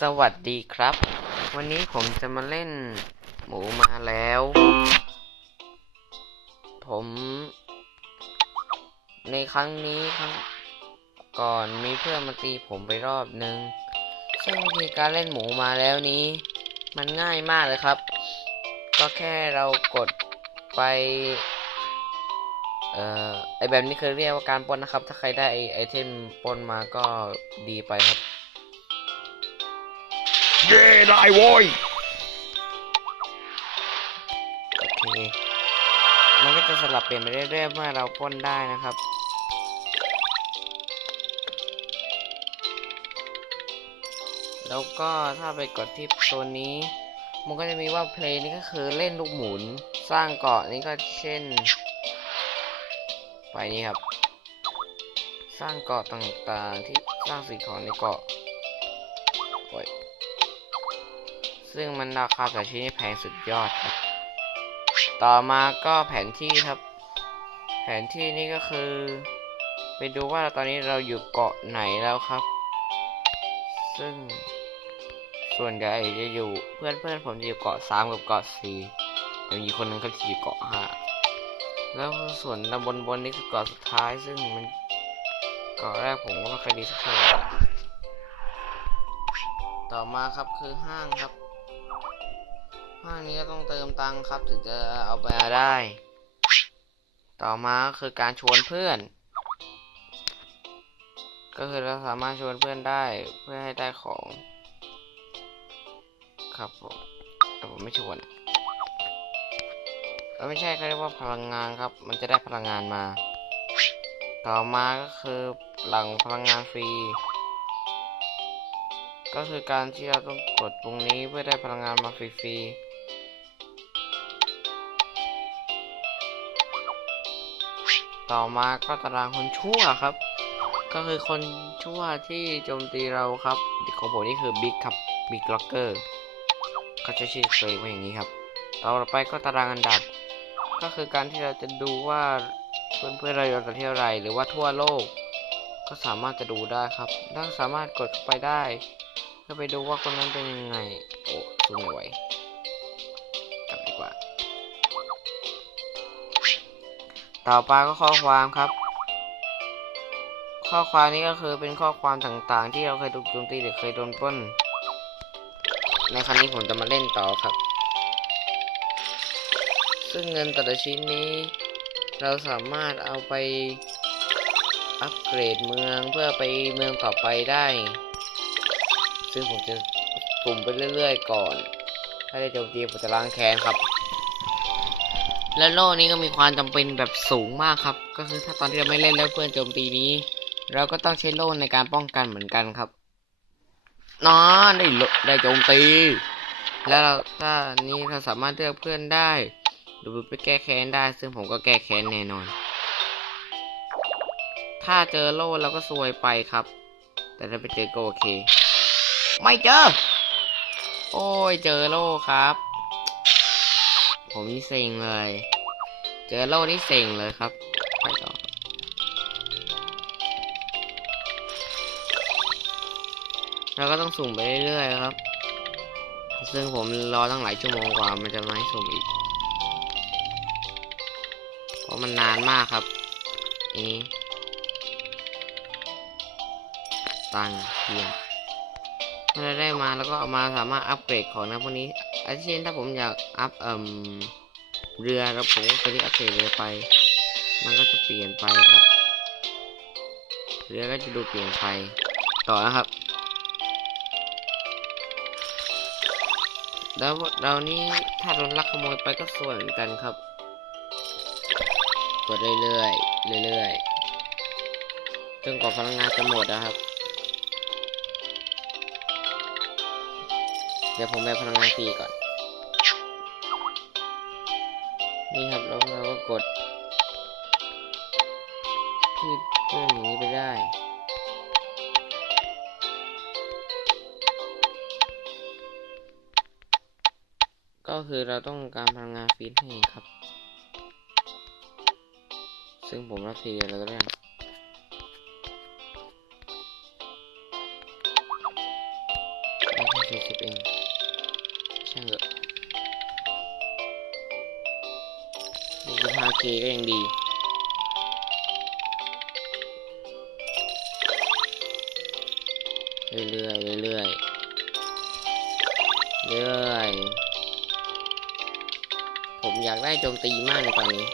สวัสดีครับ วันนี้ผมจะมาเล่นหมูมาแล้ว ผม ในครั้งนี้ครั้งก่อนมีเพื่อนมาตีผมไปรอบนึงซึ่งวิธีการเล่นหมูมาแล้วนี้ มันง่ายมากเลยครับ ก็แค่เรากดไป เอ่อไอแบบนี้คือเรียกว่าการปนนะครับ ถ้าใครได้ไอไอเทมปนมาก็ดีไปครับ เย้ได้โว้ยโอเค มันก็จะสลับเปลี่ยนไปเรื่อยๆเมื่อเราป้นได้นะครับแล้วก็ถ้าไปกดที่ตัวนี้ มันก็จะมีว่าเพลงนี่ก็คือเล่นลูกหมุน สร้างเกาะนี่ก็เช่น ไปนี่ครับ สร้างเกาะต่างๆที่สร้างสิ่งของในเกาะ ซึ่งมันราคาแต่ชิ้นนี้แพงสุดยอดครับ ต่อมาก็แผนที่ครับ แผนที่นี่ก็คือ ไปดูว่าตอนนี้เราอยู่เกาะไหนแล้วครับ ซึ่งส่วนใหญ่จะอยู่เพื่อนเพื่อนผมจะอยู่เกาะสามกับเกาะสี่แต่มีคนนึงเขาจะอยู่เกาะห้าแล้วส่วนด้านบนบนนี่คือเกาะสุดท้ายซึ่งมันเกาะแรกผมก็ไม่ค่อยดีสักเท่าไหร่ต่อมาครับคือห้างครับ ห้างนี้ก็ต้องเติมตังค์ครับ ถึงจะเอาไปได้ ต่อมาก็คือการชวนเพื่อน ก็คือเราสามารถชวนเพื่อนได้เพื่อให้ได้ของ ครับผมแต่ผมไม่ชวนเออไม่ใช่เขาเรียกว่าพลังงานครับ มันจะได้พลังงานมา ต่อมาก็คือหลังพลังงานฟรีก็คือการที่เราต้องกดตรงนี้เพื่อได้พลังงานมาฟรีๆ ต่อมาก็ตารางคนชั่วครับ ก็คือคนชั่วที่โจมตีเราครับของผมนี่คือบิ๊กครับบิ๊กล็อกเกอร์เขาจะชื่อตัวเองว่าอย่างนี้ครับ ต่อไปก็ตารางอันดับ ก็คือการที่เราจะดูว่าเพื่อนเพื่อนๆเราอยู่ประเทศอะไรหรือว่าทั่วโลก ก็สามารถจะดูได้ครับถ้าสามารถกดเข้าไปได้เพื่อไปดูว่าคนนั้นเป็นยังไง โอ้สู้ไม่ไหวกลับดีกว่า ต่อไปก็ข้อความครับ ข้อความนี้ก็คือเป็นข้อความต่างๆ ที่เราเคยถูกโจมตีหรือเคยโดนปล้น ในครั้งนี้ผมจะมาเล่นต่อครับ ซึ่งเงินแต่ละชิ้นนี้ เราสามารถเอาไปอัปเกรดเมืองเพื่อไปเมืองต่อไปได้ ซึ่งผมจะสุ่มไปเรื่อย ๆ ก่อน ถ้าได้โจมตีผมจะล้างแค้นครับ และโล่นี้ก็มีความจำเป็นแบบสูงมากครับ ก็คือถ้าตอนที่เราไม่เล่นแล้วเพื่อนโจมตีนี้ เราก็ต้องใช้โล่ในการป้องกันเหมือนกันครับน้อได้โลได้โจมตี แล้วเราถ้านี้เราสามารถเลือกเพื่อนได้หรือไปแก้แค้นได้ ซึ่งผมก็แก้แค้นแน่นอน ถ้าเจอโล่เราก็ซวยไปครับ แต่ถ้าไปเจอก็โอเค ไม่เจอ โอ้ยเจอโล่ครับ ผมนี่เซ็งเลย เจอโล่นี่เซ็งเลยครับ ไปต่อเราก็ต้องสุ่มไปเรื่อยๆครับ ซึ่งผมรอตั้งหลายชั่วโมงกว่ามันจะมาให้สุ่มอีก เพราะมันนานมากครับอันนี้ตังค์เทียมเมื่อเราได้มาแล้วก็เอามาสามารถอัปเกรดของนะพวกนี้ อาทิเช่นถ้าผมอยากอัพเอ่มเรือแล้วผมก็ไปที่อัปเรดเรือไป มันก็จะเปลี่ยนไปครับ เรือก็จะดูเปลี่ยนไป ต่อนะครับ แล้วเรานี่ถ้าโดนลักขโมยไปก็สวยเหมือนกันครับกดเรื่อยๆเรื่อยๆจนกว่าพลังงานจะหมดนะครับ เดี๋ยวผมไปพลังงานฟรีก่อน นี่ครับแล้วเราก็กดที่เพื่อนอย่างนี้ไปได้ก็คือเราต้องการพลังงานฟรีนั่นเองครับ ซึ่งผมรับทีเดียวเลยก็ได้สี่สิบเอง ช่างเถอะยี่สิบห้าเคก็ยังดีเรื่อยๆเรื่อยๆเรื่อยผมอยากได้โจมตีมากในตอนนี้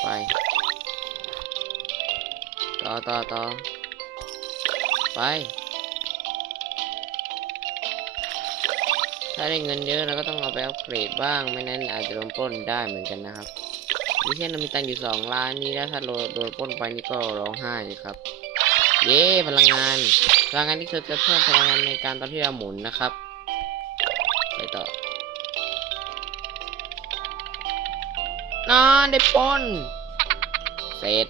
ไป ต่อต่อต่อไป ถ้าได้เงินเยอะเราก็ต้องเอาไปอัปเกรดบ้าง ไม่นั้นอาจจะโดนปล้นได้เหมือนกันนะครับไม่ใช่เรามีตังค์อยู่สองล้านนี้แล้วถ้าโดนปล้นไปนี่ก็ร้องไห้ครับ เย้พลังงาน พลังงานที่เธอจะเพิ่มพลังงานในการตอนที่เราหมุนนะครับ ไปต่อนอนได้ปล้น เสร็จ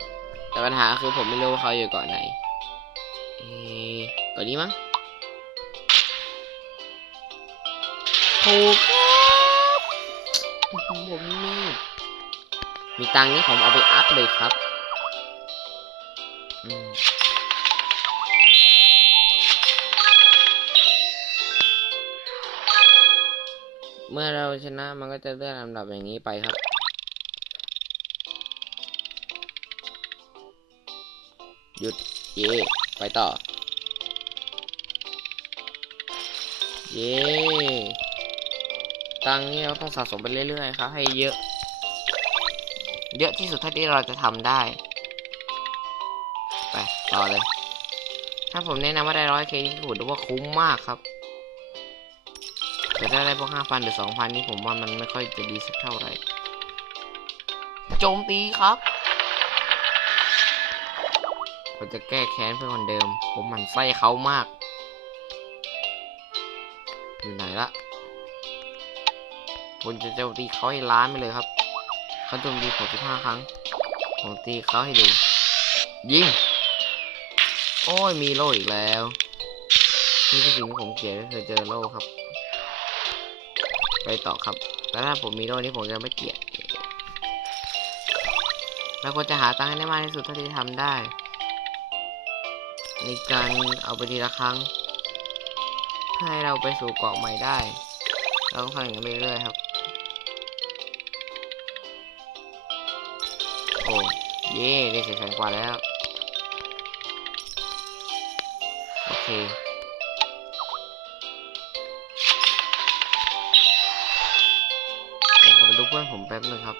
แต่ปัญหาคือผมไม่รู้ว่าเขาอยู่เกาะไหน เอ๊ะเกาะนี้มั้ง ถูกผมมนี่มีตังค์นี้ผมเอาไปอัพเลยครับเมื่อเราชนะมันก็จะเลื่อนลำดับอย่างนี้ไปครับ หยุด เย่ไปต่อ เย่ ตังนี้เราต้องสะสมไปเรื่อยๆครับ ให้เยอะ เยอะที่สุดเท่าที่เราจะทำได้ ไปต่อเลย ถ้าผมแนะนำว่าได้ร้อยเคนี่ถือว่าคุ้มมากครับ แต่ถ้าได้พวกห้าพันหรือสองพันนี่ผมว่ามันไม่ค่อยจะดีสักเท่าไหร่ โจมตีครับผมจะแก้แค้นเพื่อนคนเดิม ผมหมันไส้เขามาก อยู่ไหนละ ผมจะโจมตีเขาให้ล้านไปเลยครับเขาโจมตีผมสิบห้าครั้ง ผมตีเขาให้ดู ยิง โอ้ยมีโล่อีกแล้ว นี่คือสิ่งที่ผมเกลียดก็คือเจอโล่ครับ ไปต่อครับ แล้วถ้าผมมีโล่นี้ผมจะไม่เกลียดเราควรจะหาตังค์ให้ได้มากที่สุดเท่าที่ทำได้ ในการเอาไปทีละครั้ง ให้เราไปสู่เกาะใหม่ได้ เราต้องทำอย่างนี้ไปเรื่อยๆครับ โอ้เย่ได้เสียแสนกว่าแล้ว โอเคผมขอไปดูเพื่อนผมแป๊บนึงครับ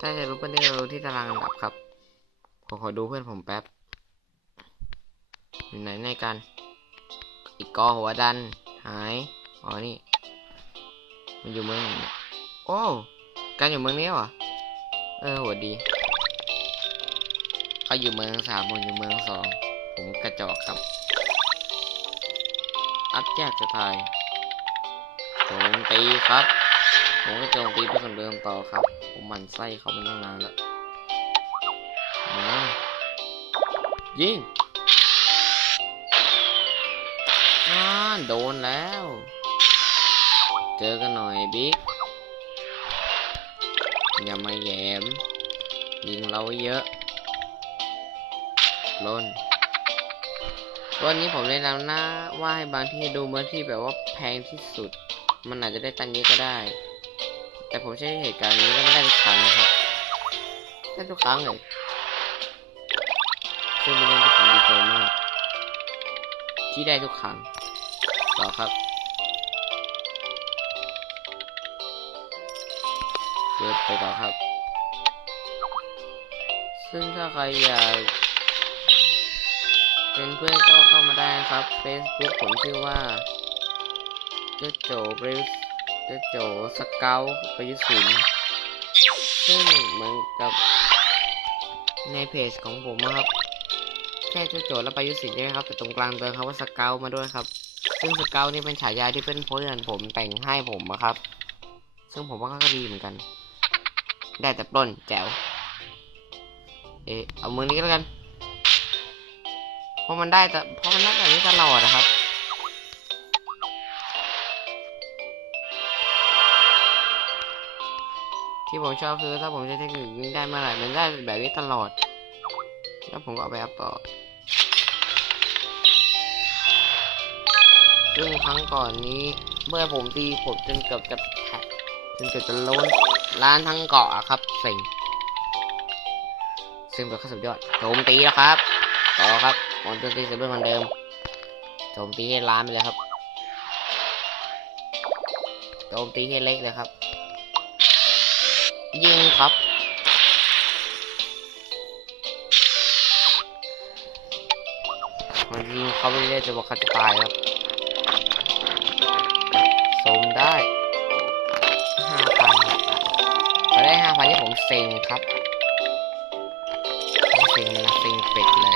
ถ้าจะรู้เพื่อนที่เราที่ตารางอันดับครับผมขอดูเพื่อนผมแป๊บ อยู่ไหนในกัน อีกกอหัวดัน หาย อ๋อนี่ มันอยู่เมืองไหนเนี่ยโอ้ การอยู่เมืองนี้เหรอ เออหัวดี เขาอยู่เมืองสามผมอยู่เมืองสอง ผมกระจอกครับ อัพแจกจะตายโจมตีครับ ผมก็โจมตีเพื่อนเดิมต่อครับ ผมหมั่นไส้เขามาตั้งนานแล้วมายิงอ่าโดนแล้ว เจอกันหน่อยบิ๊กอย่ามาแยมยิงเราเยอะ ล้น วันนี้ผมแนะนำนะว่าให้บางที่ดูเมื่อที่แบบว่าแพงที่สุด มันอาจจะได้ตังค์เยอะก็ได้ แต่ผมใช้เหตุการณ์นี้ก็ไม่ได้ทุกครั้งนะครับได้ทุกครั้งเลยซึ่งเป็นเรื่องที่ผมดีใจมาก ที่ได้ทุกครั้งต่อครับเกิดไปต่อครับ ซึ่งถ้าใครอยาก เป็นเพื่อนก็เข้ามาได้นะครับ Facebook ผมชื่อว่าเจ้าโจบริสเจ้าโจสเกลประยุทธ์ศิลป์ซึ่งเหมือนกับในเพจของผมนะครับแค่เจ้าโจและประยุทธ์ศิลป์ใช่ไหมครับแต่ตรงกลางเติมคำว่าสเกลมาด้วยครับ ซึ่งสเกลนี่เป็นฉายาที่เพื่อนเพื่อนผมแต่งให้ผมนะครับ ซึ่งผมว่าก็ดีเหมือนกัน ได้แต่ปล้นแจ๋วเอะเอามือนี้ก็แล้วกัน เพราะมันได้แต่เพราะมันได้แบบนี้ตลอดนะครับ ที่ผมชอบคือถ้าผมใช้เทคนิคนี้ได้เมื่อไหร่มันได้แบบนี้ตลอด แล้วผมก็เอาไปอัพต่อซึ่งครั้งก่อนนี้เมื่อผมตีผมจนเกือบจะแพ้จนเกือบจะล้นร้านทั้งเกาะครับเซ็งซึ่งเป็นข้อสุดยอดโจมตีแล้วครับ ต่อครับ มอนเตอร์ตีเซเบอร์เหมือนเดิมโจมตีให้ร้านไปเลยครับโจมตีให้เล็กเลยครับ ยิงครับ มันยิงเขาไปเรื่อยจนกว่าเขาจะตายครับสมได้ห้าพันก็ได้ห้าพันที่ผมเซ็งครับเซ็งนะเซ็งเป็ดเลย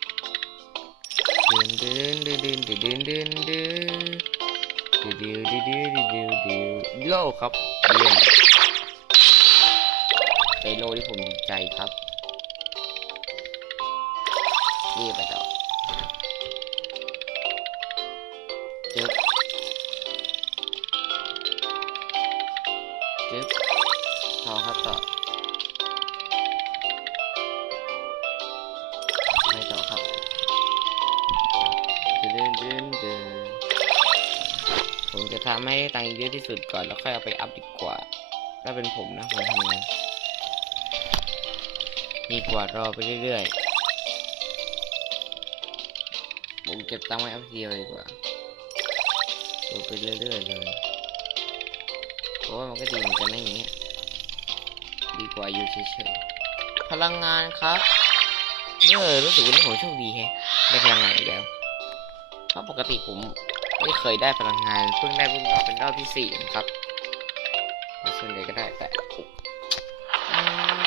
ดินดินดินดินดินดินดินดิวดิวดิวดิวดิวโลครับเยี่ยมไดโลที่ผมดีใจครับนี่ไปต่อเจ็บเจ็บ ผมจะทำให้ได้ตังค์เยอะที่สุดก่อนแล้วค่อยเอาไปอัพดีกว่า ถ้าเป็นผมนะผมทำงานดีกว่ารอไปเรื่อยๆ ผมเก็บตังค์ไว้อัพเดียวดีกว่าดูไปเรื่อยๆเลยเพราะว่ามันก็ดีเหมือนกันนะอย่างเงี้ย ดีกว่าอยู่เฉยๆ พลังงานครับเออรู้สึกวันนี้ผมโชคดีแฮะได้พลังงานอีกแล้วเพราะปกติผม ไม่เคยได้พลังงานเพิ่งได้เพิ่งรอบเป็นรอบที่สี่เองครับวส่วนใหญ่ก็ได้แต่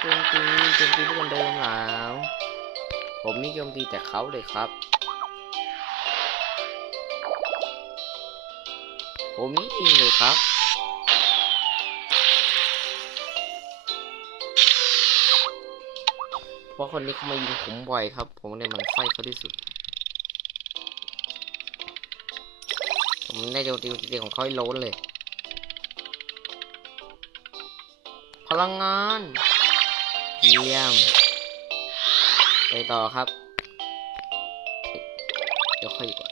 โจมตีโจมตีทุกคนเดิมแล้วผมนี่โจมตีแต่เขาเลยครับ ผมนี่จริงเลยครับเพราะคนนี้เขามายิงผมบ่อยครับ ผมเลยมันไส้เขาที่สุด ผมได้โจมตีตีของเขาให้ล้นเลย พลังงานเยี่ยมไปต่อครับ เดี๋ยวค่อยดีกว่า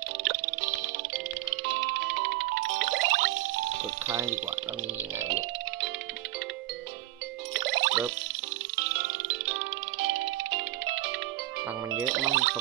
กดค้างดีกว่าแล้วมียังไงอยู่ปึ๊บตังมันเยอะมากครับ